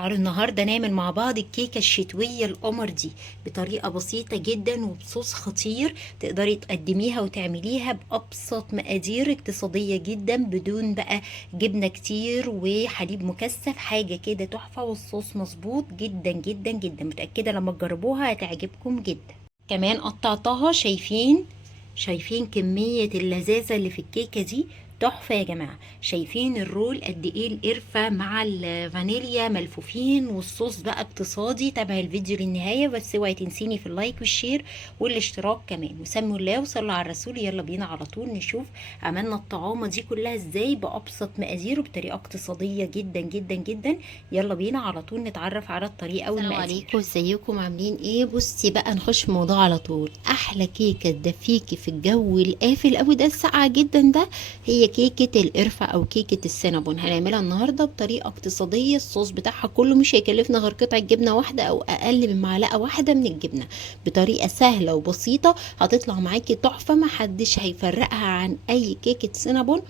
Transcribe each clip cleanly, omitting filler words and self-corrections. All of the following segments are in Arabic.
تعالوا النهارده نعمل مع بعض الكيكه الشتويه القمر دي بطريقه بسيطه جدا وبصوص خطير. تقدري تقدميها وتعمليها بابسط مقادير اقتصاديه جدا بدون بقى جبنه كتير وحليب مكثف. حاجه كده تحفه والصوص مظبوط جدا جدا جدا. متاكده لما تجربوها هتعجبكم جدا. كمان قطعتها. شايفين كميه اللذاذه اللي في الكيكه دي؟ تحفة يا جماعة. شايفين الرول قد ايه؟ القرفة مع الفانيليا ملفوفين والصوص بقى اقتصادي. تابع الفيديو للنهاية، بس اوعي تنسيني في اللايك والشير والاشتراك كمان، وسموا الله وصلوا على الرسول. يلا بينا على طول نشوف عملنا الطعامة دي كلها ازاي بأبسط مقادير وبطريقة اقتصادية جدا جدا جدا. يلا بينا على طول نتعرف على الطريقة والمقادير. السلام عليكم، ازيكم عاملين ايه؟ بصي بقى نخش في الموضوع على طول. احلى كيكة تدفيكي في الجو القافل قوي ده الساقعة جدا ده هي كيكة القرفة او كيكة السينابون. هنعملها النهاردة بطريقة اقتصادية. الصوص بتاعها كله مش هيكلفنا غير قطعة جبنة واحدة او اقل من معلقة واحدة من الجبنة. بطريقة سهلة وبسيطة هتطلع معاكي تحفة. محدش هيفرقها عن اي كيكة سينابون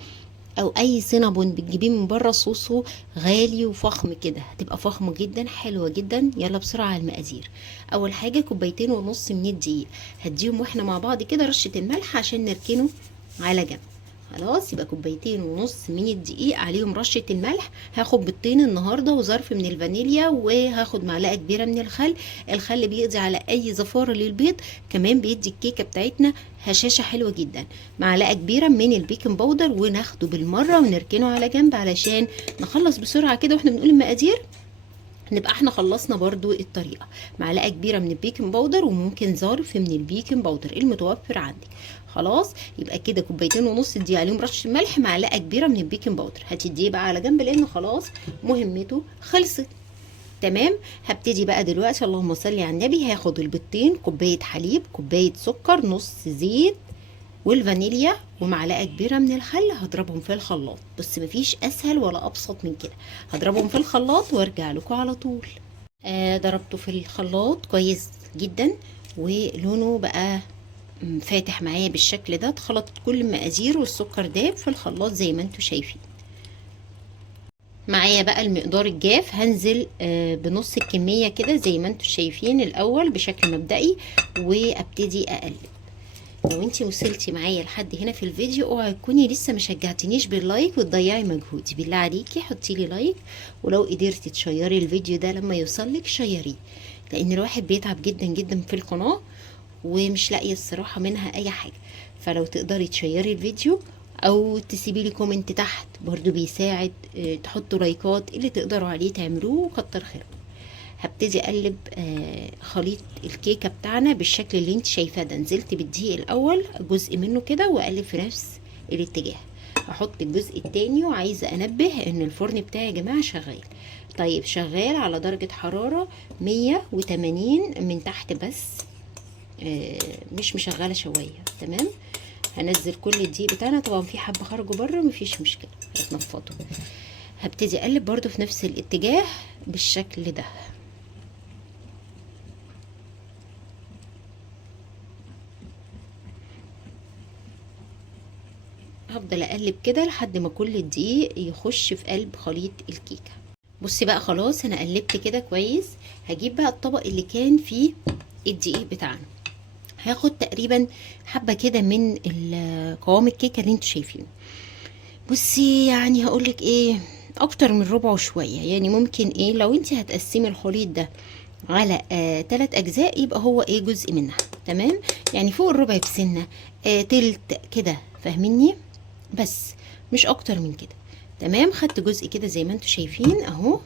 او اي سينابون بتجيبيه من بره. صوصه غالي وفخم كده، هتبقى فخمه جدا حلوه جدا. يلا بسرعه على المقادير. اول حاجه كوبايتين ونص من الدقيق، هديهم واحنا مع بعض كده رشه الملح عشان نركنه على جنب. خلاص، يبقى كوبايتين ونص من الدقيق عليهم رشه الملح. هاخد بيضتين النهارده وظرف من الفانيليا، وهاخد معلقه كبيره من الخل. الخل بيقضي على اي زفاره للبيض، كمان بيدي الكيكه بتاعتنا هشاشه حلوه جدا. معلقه كبيره من البيكنج باودر، وناخده بالمره ونركنه على جنب علشان نخلص بسرعه كده واحنا بنقول المقادير، نبقى احنا خلصنا برضو الطريقه. معلقه كبيره من البيكنج باودر، وممكن ظرف من البيكنج باودر المتوفر عندك. خلاص، يبقى كده كوبايتين ونص دي عليهم رشه ملح، معلقه كبيره من البيكنج باودر. هتديه بقى على جنب لان خلاص مهمته خلصت. تمام. هبتدي بقى دلوقتي. اللهم صل على النبي. هاخد البيضتين، كوبايه حليب، كوبايه سكر، نص زيت، والفانيليا، ومعلقه كبيره من الخل. هضربهم في الخلاط. بس مفيش اسهل ولا ابسط من كده. هضربهم في الخلاط وارجع لكم على طول. ضربته في الخلاط كويس جدا، ولونه بقى فاتح معايا بالشكل ده. اتخلطت كل المقادير والسكر داب في الخلاط زي ما انتم شايفين. معايا بقى المقدار الجاف. هنزل بنص الكميه كده زي ما انتم شايفين الاول بشكل مبدئي، وابتدي اقلب. لو انتي وصلتي معايا لحد هنا في الفيديو، اوعي تكوني لسه ما شجعتنيش باللايك وتضيعي مجهودي. بالله عليكي حطي لي لايك، ولو قدرتي تشيري الفيديو ده لما يوصلك شيريه، لان الواحد بيتعب جدا جدا في القناه ومش لاقيه الصراحه منها اي حاجه. فلو تقدري تشيري الفيديو او تسيبي لي كومنت تحت برضو بيساعد. تحطوا لايكات اللي تقدروا عليه تعملوه، وكتر خيركم. هبتدي اقلب خليط الكيكه بتاعنا بالشكل اللي انت شايفاه ده. نزلت بالدقيق الاول جزء منه كده واقلب في نفس الاتجاه. هحط الجزء التاني، وعايزه انبه ان الفرن بتاعي يا جماعه شغال. طيب، شغال على درجه حراره 180 من تحت بس، مش مشغله شويه. تمام. هنزل كل الدقيق بتاعنا. طبعا في حبه خرجوا بره، مفيش مشكله، هتنفضوا. هبتدي اقلب برضو في نفس الاتجاه بالشكل ده. هفضل اقلب كده لحد ما كل الدقيق يخش في قلب خليط الكيكه. بصي بقى، خلاص انا قلبت كده كويس. هجيب بقى الطبق اللي كان فيه الدقيق بتاعنا. هاخد تقريبا حبه كده من قوام الكيكه اللي انتوا شايفينه. بصي يعني هقولك ايه، اكتر من ربع شويه. يعني ممكن ايه، لو انت هتقسمي الخليط ده على 3 اجزاء، يبقى هو ايه جزء منها. تمام. يعني فوق الربع بسنه، تلت كده، فاهميني؟ بس مش اكتر من كده. تمام. خدت جزء كده زي ما انتم شايفين اهو،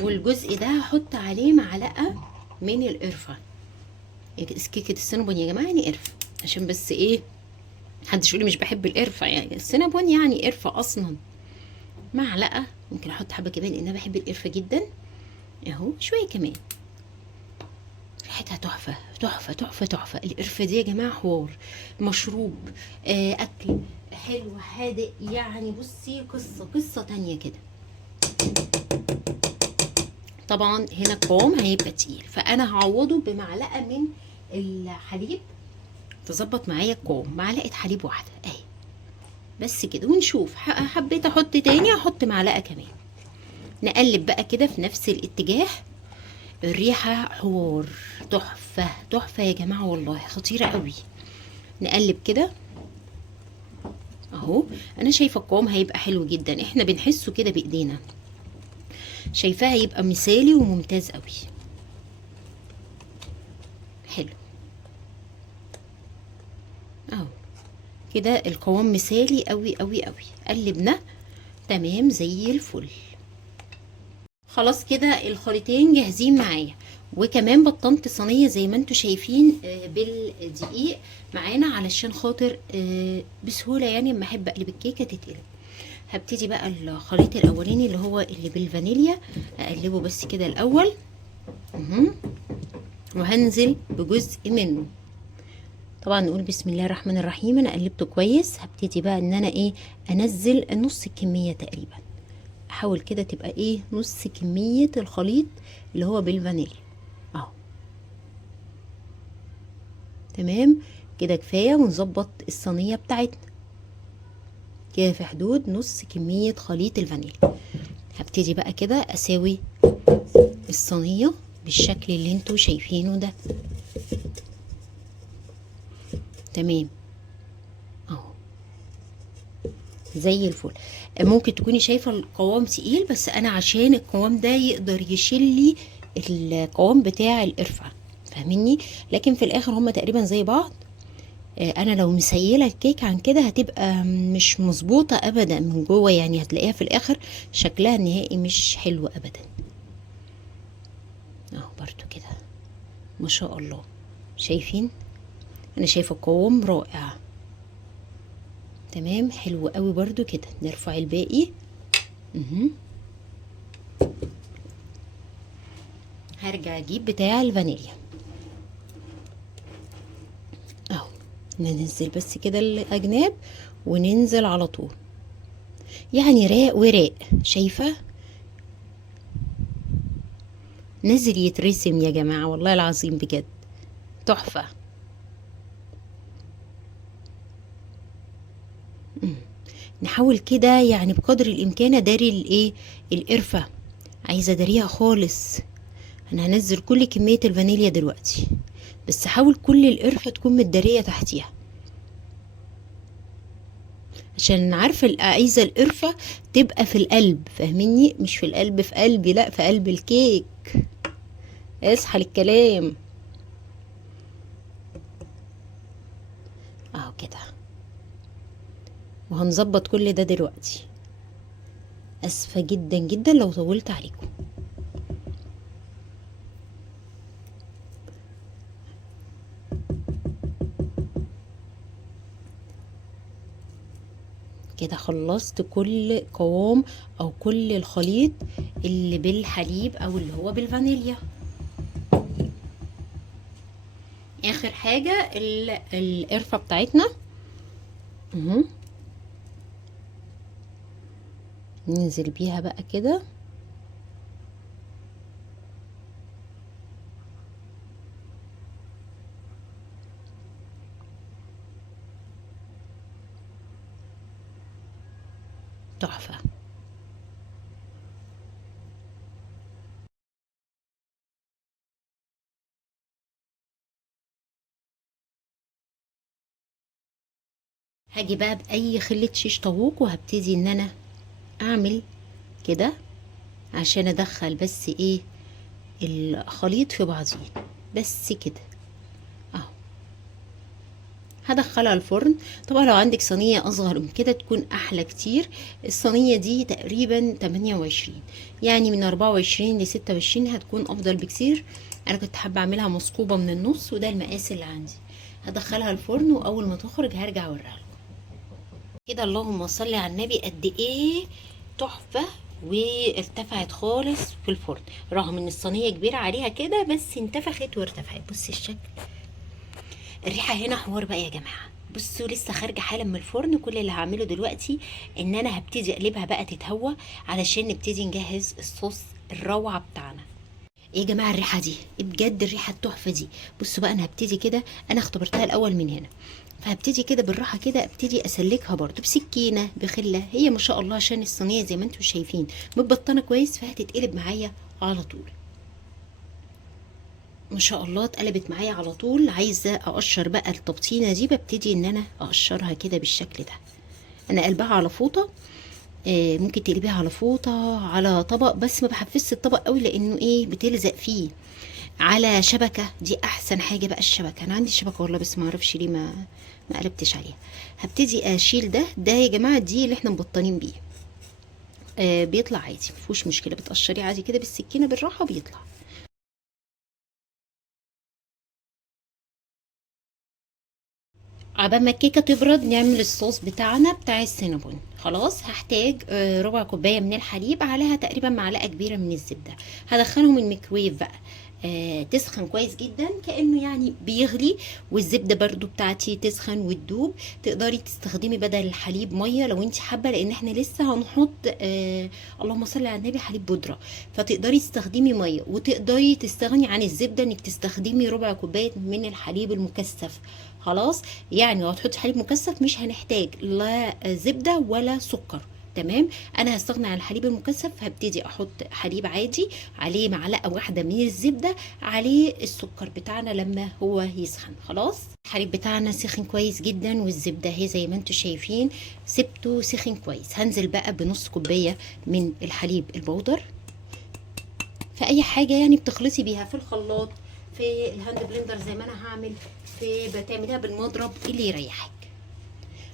والجزء ده هحط عليه معلقه من القرفه. كيكه السينابون يا جماعه يعني قرفه، عشان بس ايه محدش يقولي مش بحب القرفه. يعني السينابون يعني قرفه اصلا. معلقه، ممكن احط حبه كمان لان انا بحب القرفه جدا. اهو شويه كمان. ريحتها تحفه تحفه تحفه تحفه. القرفه دي يا جماعه حوار مشروب، اكل حلو حادق. يعني بصي قصه تانية كده. طبعا هنا القوام هيبقى تقيل، فانا هعوضه بمعلقه من الحليب تظبط معايا القوام. معلقه حليب واحده اهي بس كده، ونشوف. حبيت احط تاني احط معلقه كمان. نقلب بقى كده في نفس الاتجاه. الريحة حوار، تحفة تحفة يا جماعة والله خطيرة قوي. نقلب كده اهو. انا شايفة القوام هيبقى حلو جدا، احنا بنحسه كده بايدينا. شايفاه هيبقى مثالي وممتاز قوي. حلو اهو كده القوام مثالي قوي قوي قوي. قلبنا تمام زي الفل. خلاص كده الخليطين جاهزين معايا. وكمان بطنت صينيه زي ما انتم شايفين بالدقيق معانا، علشان خاطر بسهوله يعني اما احب اقلب الكيكه تتقلب. هبتدي بقى الخليط الاولاني اللي هو اللي بالفانيليا، اقلبه بس كده الاول. وهنزل بجزء منه. طبعا نقول بسم الله الرحمن الرحيم. انا قلبته كويس، هبتدي بقى ان انا انزل نص الكميه تقريبا. احاول كده تبقى نص كميه الخليط اللي هو بالفانيليا اهو. تمام كده كفايه. ونظبط الصينيه بتاعتنا كده في حدود نص كميه خليط الفانيليا. هبتدي بقى كده اساوي الصينيه بالشكل اللي انتوا شايفينه ده. تمام اهو زي الفل. ممكن تكوني شايفه القوام تقيل، بس انا عشان القوام ده يقدر يشيل لي القوام بتاع القرفه، فاهميني؟ لكن في الاخر هما تقريبا زي بعض. انا لو مسيله الكيك عن كده هتبقى مش مظبوطه ابدا من جوه، يعني هتلاقيها في الاخر شكلها النهائي مش حلو ابدا. اهو برضو كده ما شاء الله. شايفين؟ انا شايفه القوام رائع. تمام حلو قوي برضو كده. نرفع الباقي. هرجع اجيب بتاع الفانيليا اهو. ننزل بس كده الاجناب وننزل على طول، يعني راق وراق. شايفه نزل يترسم يا جماعه والله العظيم بجد تحفه. نحاول كده يعني بقدر الامكان اداري القرفه، عايزه اداريها خالص. انا هنزل كل كميه الفانيليا دلوقتي، بس حاول كل القرفه تكون متداريه تحتيها، عشان عارفه عايزه القرفه تبقى في القلب، فاهميني؟ مش في القلب في قلبي، لا في قلب الكيك. اصحى للكلام اهو كده. وهنظبط كل ده دلوقتي. اسفه جدا جدا لو طولت عليكم. كده خلصت كل قوام او كل الخليط اللي بالحليب او اللي هو بالفانيليا. اخر حاجة القرفة بتاعتنا ننزل بيها بقى كده. تحفة. هاجي بقى باي خلة شيش طاووق وهبتدي ان انا اعمل كده عشان ادخل بس الخليط في بعضيه بس كده اهو. هدخلها الفرن. طبعا لو عندك صينية اصغر من كده تكون احلى كتير. الصينية دي تقريبا 28، يعني من 24 ل 26 هتكون افضل بكتير. انا كنت حابة اعملها مثقوبة من النص، وده المقاس اللي عندي. هدخلها الفرن واول ما تخرج هرجع اوريها كده. اللهم صل على النبي. قد ايه تحفه. وارتفعت خالص في الفرن، رغم ان الصينيه كبيره عليها كده، بس انتفخت وارتفعت. بصي الشكل. الريحه هنا حوار بقى يا جماعه. بصوا لسه خارجه حالا من الفرن. كل اللي هعمله دلوقتي ان انا هبتدي اقلبها بقى تتهوى، علشان نبتدي نجهز الصوص الروعه بتاعنا. ايه يا جماعه الريحه دي؟ بجد الريحه التحفه دي. بصوا بقى انا هبتدي كده. انا اختبرتها الاول من هنا. فهبتدي كده بالراحه كده، ابتدي اسلكها برضو بسكينه بخله. هي ما شاء الله عشان الصينيه زي ما انتم شايفين متبطنه كويس، فهتتقلب معايا على طول. ما شاء الله اتقلبت معايا على طول. عايزه اقشر بقى التبطينه دي، ببتدي ان انا اقشرها كده بالشكل ده. انا قلبها على فوطه، ممكن تقلبيها على فوطه، على طبق، بس ما بحفزش الطبق قوي لانه ايه بتلزق فيه. على شبكه دي احسن حاجه بقى الشبكه. انا عندي شبكه والله، بس ما اعرفش ليه ما قلبتش عليها. هبتدي اشيل ده يا جماعه، دي اللي احنا مبطنين بيه. بيطلع عادي مفيهوش مشكله، بتقشريه عادي كده بالسكينه بالراحه بيطلع. عبال ما الكيكه تبرد نعمل الصوص بتاعنا بتاع السينابون. خلاص هحتاج ربع كوبايه من الحليب، عليها تقريبا معلقه كبيره من الزبده. هدخلهم الميكرويف بقى، تسخن كويس جدا كانه يعني بيغلي، والزبده برضو بتاعتي تسخن وتدوب. تقدري تستخدمي بدل الحليب ميه لو انت حابه، لان احنا لسه هنحط اللهم صل على النبي حليب بودره. فتقدري تستخدمي ميه، وتقدري تستغني عن الزبده انك تستخدمي ربع كوبايه من الحليب المكثف. خلاص، يعني لو هتحطي حليب مكثف مش هنحتاج لا زبده ولا سكر. تمام. انا هستغنى عن الحليب المكثف، هبتدي احط حليب عادي، عليه معلقه واحده من الزبده، عليه السكر بتاعنا لما هو يسخن. خلاص، الحليب بتاعنا سخن كويس جدا، والزبده اهي زي ما انتم شايفين سبته سخن كويس. هنزل بقى بنص كوبايه من الحليب البودر في اي حاجه يعني بتخلطي بيها، في الخلاط، في الهاند بلندر زي ما انا هعمل، في بتعمليها بالمضرب اللي يريحك.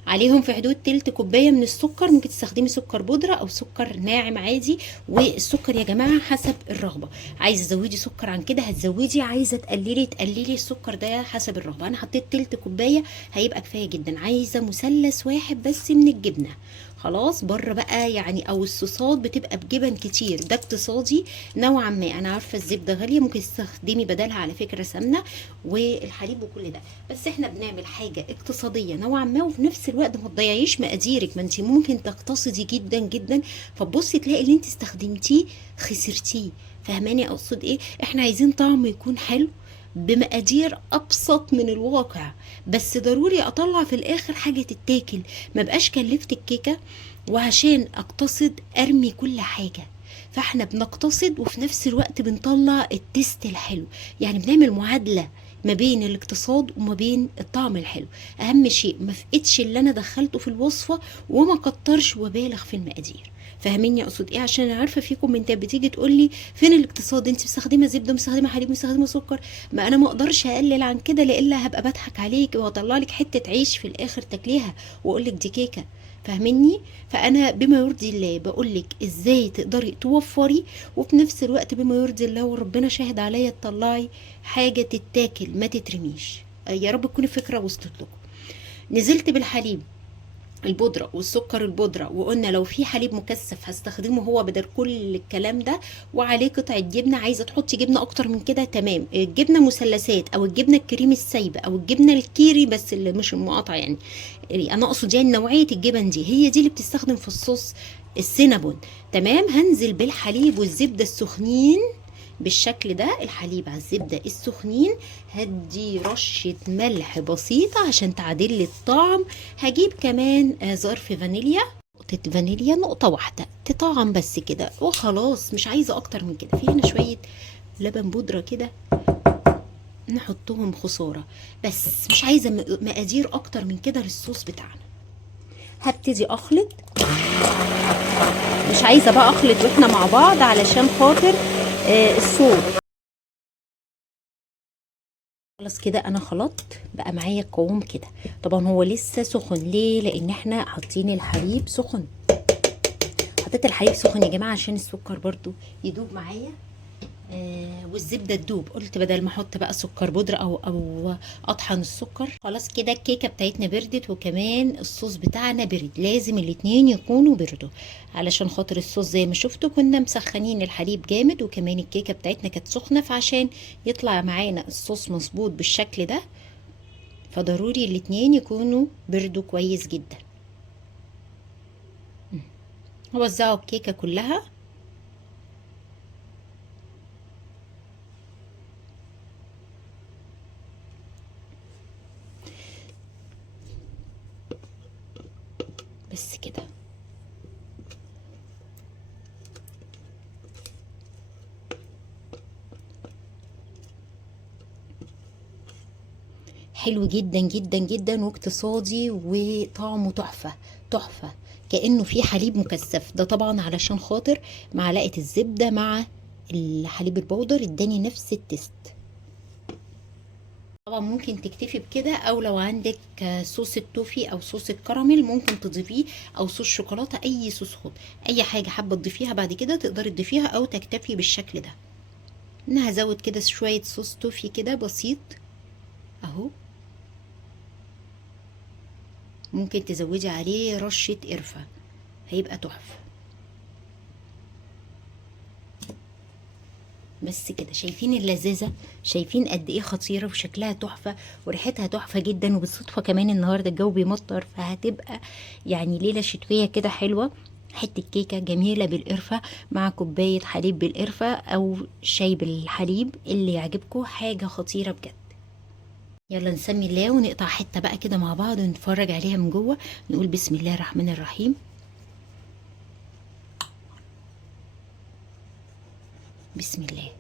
عليهم في حدود تلت كوبايه من السكر، ممكن تستخدمي سكر بودره او سكر ناعم عادي. والسكر يا جماعه حسب الرغبه، عايزه تزودي سكر عن كده هتزودي، عايزه تقللي السكر ده حسب الرغبه. انا حطيت تلت كوبايه هيبقى كفايه جدا. عايزه مثلث واحد بس من الجبنه. خلاص، بره بقى يعني او الصوصات بتبقى بجبن كتير، ده اقتصادي نوعا ما. انا عارفه الزبده غاليه، ممكن تستخدمي بدلها على فكره سمنه والحليب وكل ده، بس احنا بنعمل حاجه اقتصاديه نوعا ما، وفي نفس الوقت ما تضيعيش مقاديرك. ما انت ممكن تقتصدي جدا جدا، فتبصي تلاقي اللي انت استخدمتيه خسرتيه. فهماني اقصد ايه؟ احنا عايزين طعم يكون حلو بمقادير ابسط من الواقع، بس ضروري اطلع في الاخر حاجه تتاكل. ما بقاش كلفت الكيكه وعشان اقتصد ارمي كل حاجه. فاحنا بنقتصد وفي نفس الوقت بنطلع التست الحلو. يعني بنعمل معادله ما بين الاقتصاد وما بين الطعم الحلو. اهم شيء ما فقدش اللي انا دخلته في الوصفه، وما كترش وبالغ في المقادير. فاهميني اقصد ايه؟ عشان انا عارفه في كومنتات بتيجي تقول لي فين الاقتصاد، انت مستخدمه زبده ومستخدمه حليب ومستخدمه سكر. ما انا ما اقدرش اقلل عن كده، لإلا هبقى بضحك عليك وهطلع لك حته عيش في الاخر تاكليها واقول لك دي كيكه. فاهميني؟ فانا بما يرضي الله بقول لك ازاي تقدري توفري، وفي نفس الوقت بما يرضي الله وربنا شاهد عليا تطلعي حاجه تتاكل ما تترميش. يا رب تكون الفكره وصلت لكم. نزلت بالحليب البودرة والسكر البودرة، وقلنا لو في حليب مكثف هستخدمه هو بدل كل الكلام ده، وعليه قطعة جبنة. عايزة تحطي جبنة اكتر من كده تمام، الجبنة مثلثات او الجبنة الكريم السايبة او الجبنة الكيري بس اللي مش المقاطعة يعني. انا اقصد يعني نوعية الجبن دي هي دي اللي بتستخدم في الصوص السينابون. تمام. هنزل بالحليب والزبدة السخنين بالشكل ده، الحليب على الزبدة السخنين. هدي رشة ملح بسيطة عشان تعدل لي الطعم. هجيب كمان ظرف فانيليا، نقطة فانيليا، نقطة واحدة تطعم بس كده وخلاص، مش عايزة اكتر من كده. في هنا شوية لبن بودرة كده نحطهم خسارة، بس مش عايزة مقادير اكتر من كده للصوص بتاعنا. هبتدي اخلط، مش عايزة بقى اخلط واحنا مع بعض علشان خاطر الصوت. خلاص كده انا خلطت بقى معايا القوام كده. طبعا هو لسه سخن، ليه؟ لان احنا حاطين الحليب سخن. حطيت الحليب سخن يا جماعه عشان السكر برضو يدوب معايا والزبده تدوب. قلت بدل ما احط بقى سكر بودره او اطحن السكر. خلاص كده الكيكه بتاعتنا بردت، وكمان الصوص بتاعنا برد. لازم الاتنين يكونوا بردوا علشان خاطر الصوص زي ما شفتوا كنا مسخنين الحليب جامد، وكمان الكيكه بتاعتنا كانت سخنه، فعشان يطلع معانا الصوص مظبوط بالشكل ده فضروري الاتنين يكونوا بردوا كويس جدا. وزعوا الكيكه كلها. حلو جدا جدا جدا واقتصادي وطعمه تحفة تحفة، كأنه في حليب مكثف. ده طبعا علشان خاطر معلقة الزبدة مع الحليب البودر اداني نفس التست. طبعا ممكن تكتفي بكده، او لو عندك صوص التوفي او صوص الكراميل ممكن تضيفيه، او صوص شوكولاته، اي صوص خضر، اي حاجه حابه تضيفيها بعد كده تقدري تضيفيها، او تكتفي بالشكل ده. انا هزود كده شويه صوص توفي كده بسيط اهو. ممكن تزودي عليه رشه قرفه، هيبقى تحفه. بس كده شايفين اللذاذه، شايفين قد ايه خطيره وشكلها تحفه وريحتها تحفه جدا. وبالصدفه كمان النهارده الجو بيمطر، فهتبقى يعني ليله شتويه كده حلوه. حته كيكه جميله بالقرفه مع كوبايه حليب بالقرفه او شاي بالحليب، اللي يعجبكم. حاجه خطيره بجد. يلا نسمي الله ونقطع حته بقى كده مع بعض ونتفرج عليها من جوه. نقول بسم الله الرحمن الرحيم. بسم الله.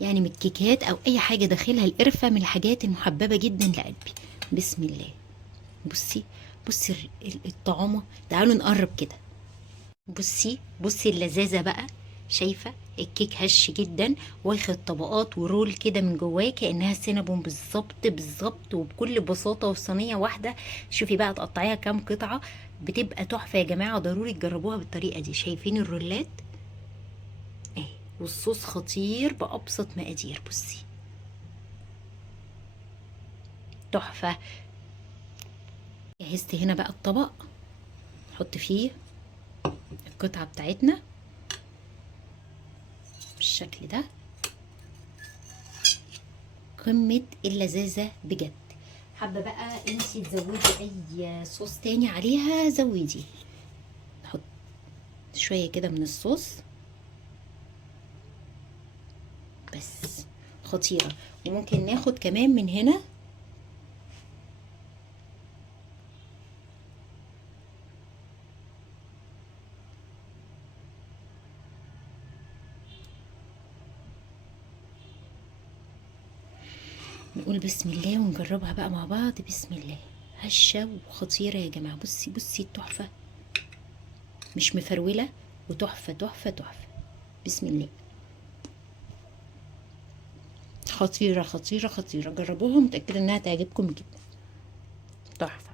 يعني من الكيكات او اي حاجه داخلها القرفه من الحاجات المحببه جدا لقلبي. بسم الله. بصي، بصي الطعامه. تعالوا نقرب كده. بصي بصي اللذاذه بقى. شايفه الكيك هش جدا، واخد طبقات ورول كده من جواه كانها سينابون بالظبط بالظبط، وبكل بساطه، وفي صينيه واحده. شوفي بقى تقطعيها كام قطعه، بتبقى تحفه يا جماعه. ضروري تجربوها بالطريقه دي. شايفين الرولات اهي، والصوص خطير بأبسط مقادير. بصي تحفة. جهزت هنا بقى الطبق، نحط فيه القطعة بتاعتنا بالشكل ده. قمة اللذاذة بجد. حابة بقى انتي تزودي اي صوص تاني عليها زودي. نحط شوية كده من الصوص بس. خطيرة. وممكن ناخد كمان من هنا نقول بسم الله ونجربها بقى مع بعض. بسم الله. هشة وخطيرة يا جماعة. بصي بصي التحفة، مش مفرولة، وتحفة تحفة تحفة. بسم الله. خطيرة خطيرة خطيرة. جربوها، متأكدة انها تعجبكم جدا. تحفة.